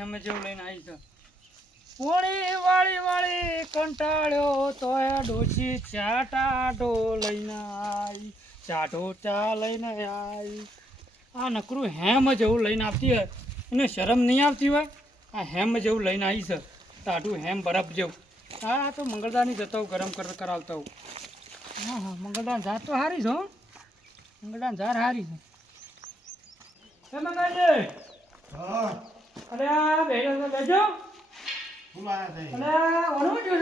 હેમ જેવું લઈને આવી છે પોણી વાળી વાળી કંટાળ્યો તોય ડોસી ચાટાડો લઈને આવી ચાટો ચા લઈને આવી આ નકરું હેમ જેવું લઈને આવતી હોય. એને શરમ નહીં આવતી હોય? આ હેમ જેવું લઈને આવી છે. ટાઢું હેમ બરફ જેવું. હા તો મંગળદારની જતો ગરમ કર કરાવતો હું હા હા મંગળદાન ઝાડ તો સારી છે હો. મંગળદાન જાર સારી છે. મંગળજી! હા, અરે તો બેઠો. શું લાયા તે? અરે ઓનું છે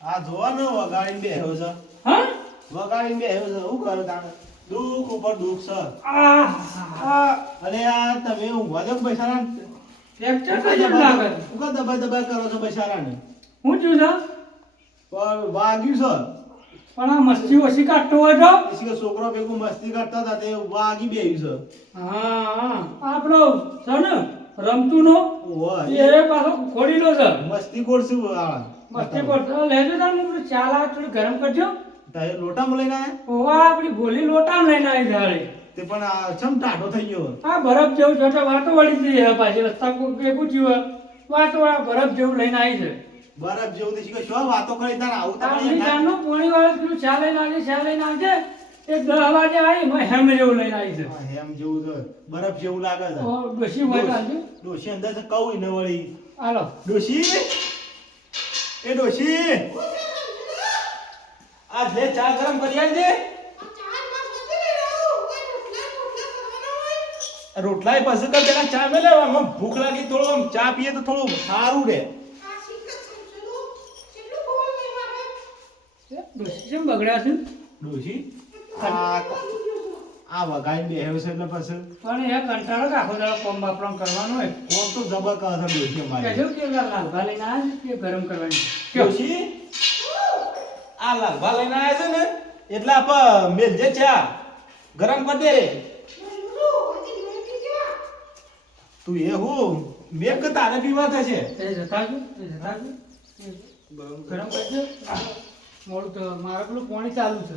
આ જોવાનો વગાડીને બેહ્યો છે. હા? વગાડીને બેહ્યો છે શું કરે તાણે દુઃખ ઉપર દુઃખ છે. અરે આ તમે ઊંઘવા દો બૈસારા ફ્રેક્ચર જેમ લાગે? ઉકા દબાઈ દબાઈ કરો છો બૈસારાને હું છે પણ વાગ્યું છે. પણ આ મસ્તી ઓછી કાઢતો હોય તો? પછી છોકરો ભેગું મસ્તી કરતા હતા તે વાગી બેહ્યું છે. હા હા. આપણો છે ને? રમતું નો એ પાછો ખોડીલો છે. મસ્તી કરશું આ મસ્તી કરતો લેજો તાર હું ચાલ આ થોડી ગરમ કરજો. તારે લોટામાં લઈને આયા? ઓવા આપણી ગોલી લોટા લઈને આવી જાડે તે પણ આ ચમ ટાઢો થઈ ગયો આ બરફ જેવું જોતો વાતો વળી જઈ હે પાછી. રસ્તા ભેગું થયું. વાતો આ બરફ જેવું લઈને આવી છે. બરફ જેવું તે કે શું વાતો કરી તાર આવું તારે પોણી વાળો પેલું ચા લઈને છે ચા લઈને આવજે. એ દસ વાગે આવી હેમ જેવું લઈને આવી છે. એમ જેવું છે. બરફ જેવું લાગે છે. ડોશી હોય તો ડોશી અંદર છે કહું ને વળી. હાલો. ડોશી! એ ડોશી! આ જે ચા ગરમ કરી આવજે રોટલા પછી કર પેલા ચા મેલે આમ ભૂખ લાગી થોડું આમ ચા પીએ તો થોડું સારું રહે. ડોશી કેમ બગડ્યા છે? ડોશી? આ આ વગાઈ બેહ્યો છે એટલે પછી પણ એ કંટાળો આખો દાડો કોમ બાપરામ કરવાનો હોય. કોમ તો જબર કરે છે ડોશી અમારી. કહેજો કે લાલભા લઈને આવે કે ગરમ કરવાની? ડોશી? આ લાલભા લઈને આવે છે ને એટલે આપ છે આ. ગરમ કરી દે. તું એ હું મેં કે તારે પીવા થશે? એ જતા જો એ જતા જો. ગરમ કરજો મોડું તો મારે પેલું પાણી ચાલુ છે.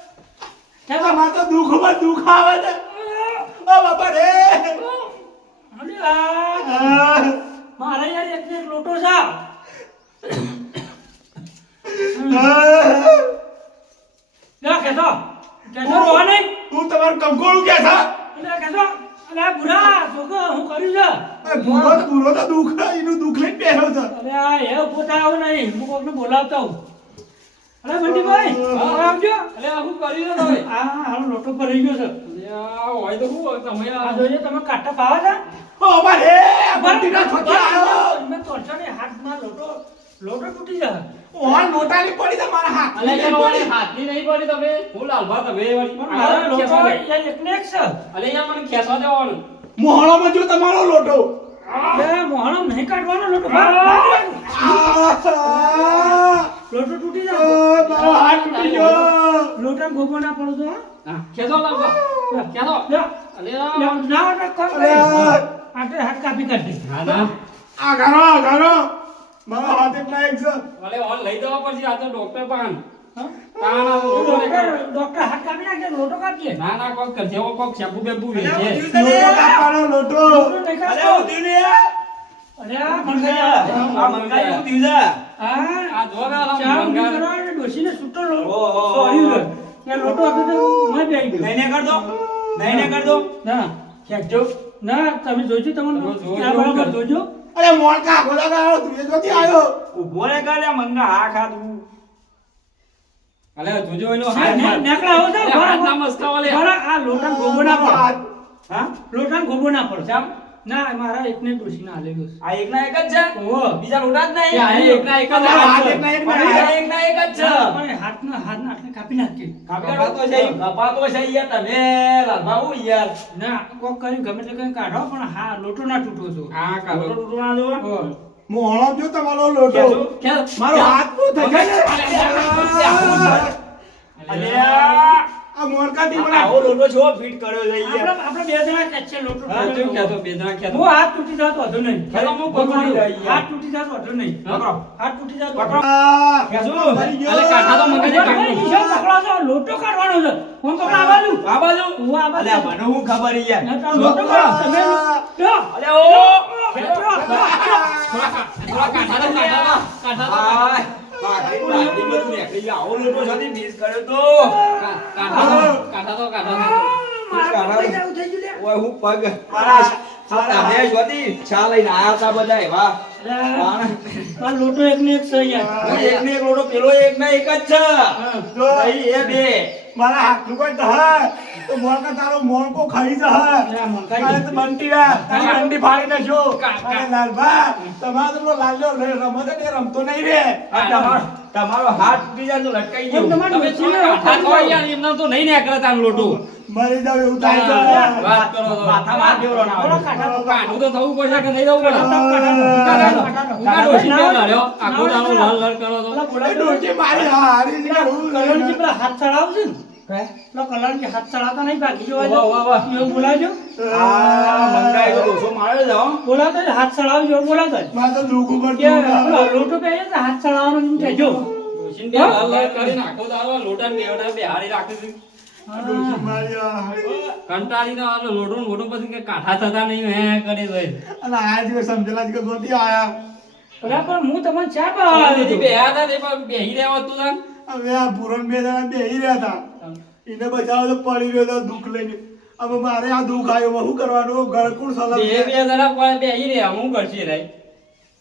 ડોશી મારે ઓ બાપા રે આ મારી હાહરી ડોશી હું કરી તમે હા તારી માં મારી હાહુ થાય અરે મારી હાહરી આ મારું આવું કરી બેહી અરે ઓ બાપા રે રોટા કરો ઓ આ મરી ગયો અરે આહા હા બે ફોડી દે બે બે આ બે આ માં તો દુઃખમાં દુઃખ આવે છે. ઓ બાપા રે. અરે મારે યાર એક ને લોટો આ લે કેસો કેસો રોવા નહીં? હું તમારું કંકોળું કે છે? અરે કેસો અરે બુરા છોકરો હું કર્યું છે? એ ભૂરો તો બુરો તો દુખ એનું દુખ લઈ બેઠો છે. અરે આ એ પોતા આવું નહીં. હું કોકને બોલાવતા હું અરે બંટીભાઈ આવો આવજો. અરે આ શું કરી રહ્યો તમે આ હાલો લોટો ભરી ગયો છે. આ હોય તો હું તમે આ જોજો તમે કાટા પાવા છે? ઓ બાપા રે બંટીના છોકરા આવ્યો મેં તોડશો ને હાથમાં લોટો લોટો તૂટી જાય. ઓન નોટાની પડી તો મારા હાથ અલે યાર વાળી હાથની નહીં પડી તમે હું લાલભા તમે વાળી. પણ મારા લોટો. યાર એકને એક છે. અલે યાર મને ખેંચવા દેવાનું. મોહળામાં જો તમારો લોટો. બે મોહણો નહીં કાઢવાનો લોટો. લોટો તૂટી જાય. મારો હાથ તૂટી ગયો. લોટા ગોગો ના પડો તો હા? હા, ખેંચો લાલભા અલે ના ના કોણ અલે આટે હાથ કાપી કાઢી ના ના. આ ઘરો આ ઘરો. મારો હાથ એકલા એક છે. અલે ઓન લઈ દેવા પછી આ તો ડોક્ટર પાન. ડોક્ટર હાથ કાપી નાખે લોટો કાપીએ ના ના કોક ઓ લોટો કાપવાનો લોટો. કાપતો. અરે આ મંગાયા. હા આ જો ને આ ચા ઊંધી કરવા અને ડોશીને છૂટો લો- ઓહો. સોર્યું છે. ત્યાં લોટો હતો તો મેં બેહી ગયો. ના ખેંચજો. ના તમે જોજો તમને તમે જોજો. ત્યાં બરાબર જોજો અરે મોણકા ગોદા ગાળો તું એ જોતી આવ્યો અલે જોજો એનો હાથ ને- નેકળા આવો છો? અલે બરાબર. હાથ ના મસ્કાવા બરાબર, આ લોટાને ગોબો ના પડે. હા? લોટાને ગોબો ના પડે. ના મારા એકને ડોસી ના છે. આ એકના એક જ છે ઓ બીજા રોટા જ નહીં આ એકના એક જ આ હાથ. એકના એક હાથ. એકના એક જ છે પણ હાથના હાથના આટલે કાપી કાપી નાખીએ કાપી નાખો તો છે. કપાતો છે યાર તમે લાલભા હું યાર ના કોક કરી ગમે તે કરીને કાઢો પણ હા લોટો ના તૂટો છો હા કાઢો લોટો તૂટો ના જોવે? હો. મોણો જો તમારો લોટો? મારો હાથનું થઈ ગયો અલ્યા, આ મોણકાથી આવો લોટો છો ફિટ કર્યો છે આપણે આપણે બે જણા કે છે લોટો હા, તૂટે કહેતો? બે જણા કહેતો. હું હાથ તૂટી જતો હતો નહીં. ખેલો, હું પકડી લઈ હાથ તૂટી જતો હતો નહીં. પકડો. હાથ તૂટી જતો પકડો. ગયો. અરે કાઢા તો મગજે પકડો, કાઢી. છો, લોટો કાઢવાનો છે. હું પકડો આ બાજુ. આ બાજુ? હું આ બાજુ. અલ્યા, મને હું ખબર યાર. લોટો કાઢો, તમે અલ્યા, ઓ! ખેંચો. થોડા કાઢા. લોટો એક ને એક છે. એક ને એક લોટો પેલો એક ને એક જ છે બે મારા કોઈ દહાય તો મોણકા તારો મોણકો ખાઈ જા અરે, અરે તો બંટી રે. તારી બંડી ફાડી નાખ્યો અરે લાલભા તમારો તો પેલો લાલ્યો રે- રમત એ રમતો નહીં રે. તમારો તમારો હાથ જાય લટકાઈ ગયો. તમે હાથ યાર, એમનેમ તો નહીં નીકળે તારું લોટું. મરી જાવ એવું થાય છે વાત કરો તો. માથા માર દેવરો ના આવે. કાઢા. તો. થવું પડશે કે નહીં જવું પડે? ના આખો ના દાડો લડ લડ કરો તો. ડોશી મારી હારી હું પેલા હાથ ચડાવશે ને. પેલા કલરજી હાથ ચડાવતા નહીં બાકી જોવા વાહ, વાહ, વાહ. જો એવું બોલાવજો આ મંગાઈ તો ડોસો મારે જાવ હો. બોલાવતો હાથ ચડાવજો જ. મારે તો લોકો પર લોટો પે હાથ ચડાવવાનું એમ કહેજો લડ કરીને આખો દાડો લોટાને બેવડા બેહાડી રાખે છે. ડોશી મારી હારી. લોટો મોટો પછી કે કાંઠા થતા નહીં હે કરી દે અને આ દિવસ સમજેલા જ કે ગોતી આયા પણ હું તમને ચા પાવા આવ્યો બેહ્યા હતા તે પણ બેહી રહેવા તું. હવે આ પૂરણ બે જણા બેહી રહ્યા હતા એને બચાવો તો પડી રહ્યો દુઃખ લઈને. હવે મારે આ દુઃખ આવ્યો શું કરવાનું? ઘર કોણ બે સલાહ બે જણા કોઈ બેહી રહ્યા હું કરશી રે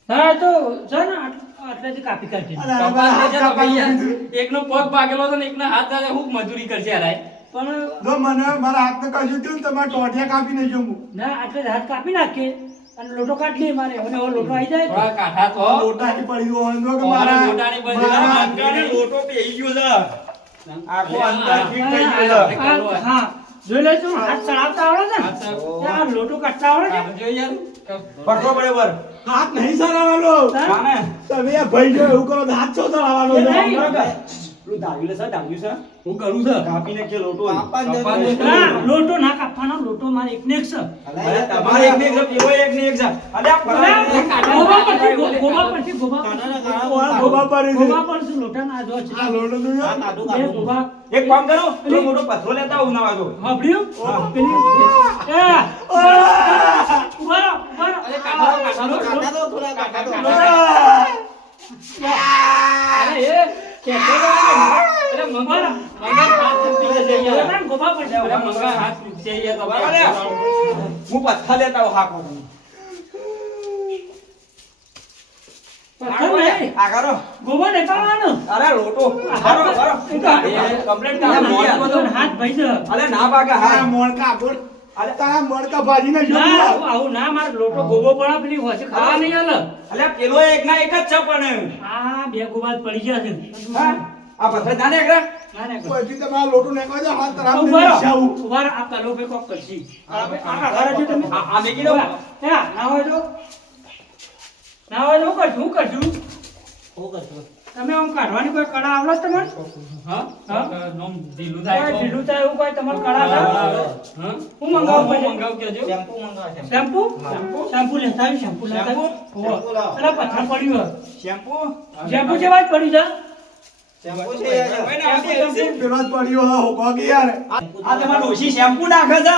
હા તો છે ને આટ- આટલેથી કાપી કાઢી હાથ એકનો પગ ભાગેલો હતો ને એકના હાથ જાય હું મજૂરી કરશે યાર પણ જો મને મારા હાથને કશું થયું ને તમારે ટોટિયા કાપી નહીં જમું ના આટલે હાથ કાપી નાખીએ અને લોટો કાઢી મારે. હવે લોટો આવી જાય. થોડા કાંઠા તો. લોટાની પડી ગયો કે મારા લોટાની પડી ગયો. લોટો પેઈ ગયો છે. આખો અંદર ફિટ થઈ ગયો હા જોઈ લેજો હાથ ચડાવતા આવડે છે ને લોટો કાઢતા આવડે છે યાર પકડો બરાબર. હાથ નહીં? કાને? તમે ભાઈ જો એવું કરો હાથ છો. બરાબર. પેલું ધાર્યું લે છે, ધાર્યું છે. હું કરું છે કાપીને કે લોટો. ના લોટો ના કાપવાનો લોટો મારે એકને એક છે અરે તમારે એક એક છે, પેલો એક એક છે. અલ્યા, ગોબા પરથી ગોબા પરથી ગોબા પરથી. ઓય ગોબા પડી છે. લોટા ના જો છે આ લોટો તો જો. બે ગોબા એક કામ કરો પેલો મોટો પથરો લેતા આવું ના? પેલી- એ, ઊભા ઊભા. અરે. કાંઠા હું પથ્થર લેતા આવું હાકો. હાથ ભાઈ અરે ના ભાગે હા. મોણકા બોલ. અરે તારા મોણકા ભાજી ને ના, આવું- ના મારે લોટો ગોબો પણ પેલી હોય છે ખાવા નહીં આલે. અલ્યા પેલો એક ના એક જ છે પણ આ બે ગોબા પડી ગયા છે હા? આ પથ્થર ના નીકળે? ના, ના, પછી તમારા લોટો નાખવા જાઓ, હાથ રહો. જાવું. આ પેલો ભાઈ કોક કરશી. આ આ ઘરે જો તમે. આ મેકી દો. ના હોય તો ના હોય તો હું કરશું હું કરશું તમે આમ કાઢવાની કોઈ કળા આવડે છે તમને હા? હા? નોમ ઢીલું થાય ઢીલું થાય એવું કોઈ તમારે કળા હા, હા. હું. મંગાવું હું પછી? મંગાવું કેજો શેમ્પુ શેમ્પુ. લેતા આવી શેમ્પુ લેતા આવી. હોવે. પેલા પથ્થર પડ્યું. શેમ્પુ? શેમ્પુ પડ્યું છે? કોઈ ના આપી પેલો જ પડ્યો હા, હોકો કે યાર. આ તમારે ડોશી શેમ્પુ નાખે છે?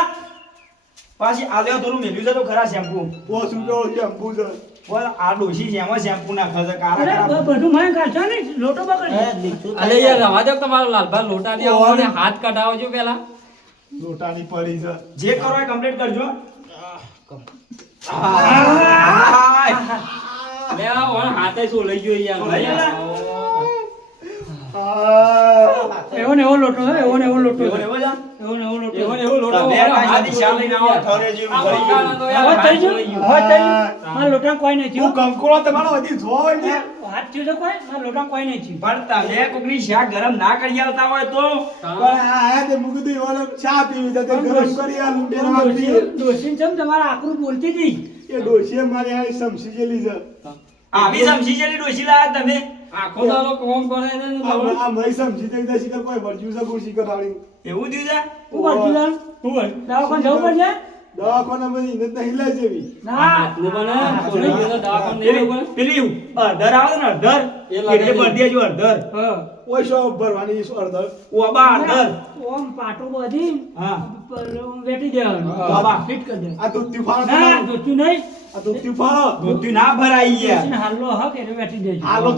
પાછી આ થોડું મેલ્યું છે તો ખરા શેમ્પુ. પોસ રૂપિયો શેમ્પુ છે. બોલ આ ડોશી શેમાં શેમ્પુ નાખે છે? બ- બધું મને કાઢશો ને લોટો અરે યાર રવા દો તમારો લાલભા લોટા ની આવો ને હાથ કઢાવજો પેલા. લોટાની પડી છે. જે કરો એ કમ્પ્લીટ કરજો. લે આ હાથે શું લઈ ગયો યાર. એવો ને એવો લોટો એવો ને એવો લોટો એવો ને એવો છે? એવો ને એવો લોટો એવો ને છે. એવો લોટો તમે ઓળો કાંઈ હાથ શાદી શા લઈને આવો, ઠરે જેવું આ ગયું. મંગાવાનો તો યાર હવે થઈ ગયું. હવે થઈ ગયું મારા લોટા કોઈ નહીં હું. થયું તમારો હજી જો ને. હાથ થયું છે કોઈ મારા લોટા કોઈ નહીં પણ તમે કોકની શા ગરમ ના કરી આવતા હોય તો? પણ આયા તે મૂકી દીધું એવાનો ચા પીવી તો ગરમ કરી આ લૂંટેરા પીએ ડોશી- ચમ તમારા આકરું બોલતી હતી. એ દોશી મારે આ સમસી જેલી છે આવી સમસી જેલી દોશી લાયા તમે? આખો દાડો કોમ કરે છે ને આ મય સમજી તે તો શીખર કોઈ વર્જ્યુ છે કોઈ શીખર આળી એવું શું કરતી તાર? શું દવાખાને જવું પડશે? દવાખાનામાં એને નહીં લઈ જેવી. ના. પેલી પેલી અડધર આવે ને અડધર. એટલે ભરી દેજો અડધર. ઓય શો ભરવાની શું અડધર? ઓબા અડધર. ઓમ પાટો બધી હા. વેટી દેવાનું. બાબા. ફિટ કરી દે. આ દૂધથી ફાળો ના તમારો. નહીં. આ દૂધથી ફાળો દૂધથી ના ભરાઈ ગયા. હાલો વેટી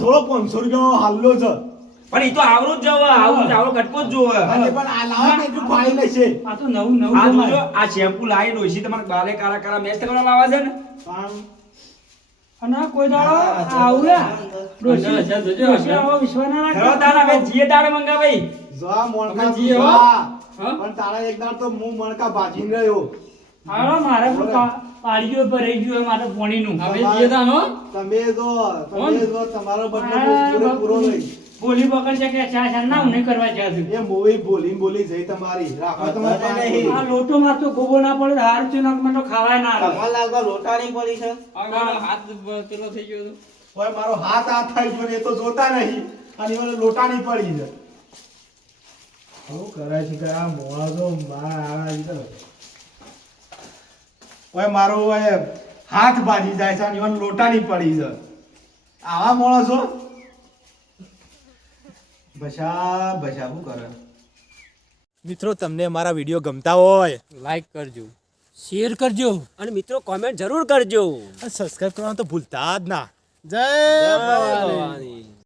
થોડો પાંચસો રૂપિયા હાલો છે પણ એ તો આવરું જ જવો આવું આવરો ઘટકો જ જોવે. અને પણ આ લાવો ને એટલું ફાળી લેશે આ તો નવું નવું આ. જોજો આ શેમ્પુ લાવી છે તમારે બારે કારા કારા મેચ કરવા લાવા છે ને. અને કોઈ દાડો આવું અંદર હજાર જોજો, આવો વિશ્વાસ ના કરો તારા હવે જીએ તારે મંગા ભાઈ. જો મોણકા જીએ હો. હા? પણ તારા એક દાડ તો હું મણકા ભાજીને રહ્યો. હાલો મારે પાડીઓ ભરાઈ ગયું હોય મારે પોણીનું. હવે જીએ તા તમે જો તમે જો તમારો બદલો પૂરો પૂરો બાપુ. બોલી પકડ છે કે ચા ચા ના હું નહીં કરવા છે. એ મોવી બોલી બોલી જઈ તમારી. રાખો તમારે નહીં. આ લોટો માં તો ગોબો ના પડે હાર છે નાકમાં તો ખાવાય ના આવે. છે? હાથ પેલો થઈ ગયો ઓય મારો હાથ આ થાય છે એ તો જોતા નહીં. અને મને લોટાણી પડી છે. હું કરે છે કે આ મોળા તો મારા આવા છે. ઓય મારો ઓય હાથ ભાજી જાય છે અને મને લોટાની પડી છે. આવા મોળા છો? બસા બસા શું કરે? મિત્રો તમને મારા વીડિયો ગમતા હોય લાઈક કરજો. શેર કરજો. અને મિત્રો કોમેન્ટ જરૂર કરજો. સબસ્ક્રાઇબ કરવાનું તો ભૂલતા જ ના. જય જય ભવાની.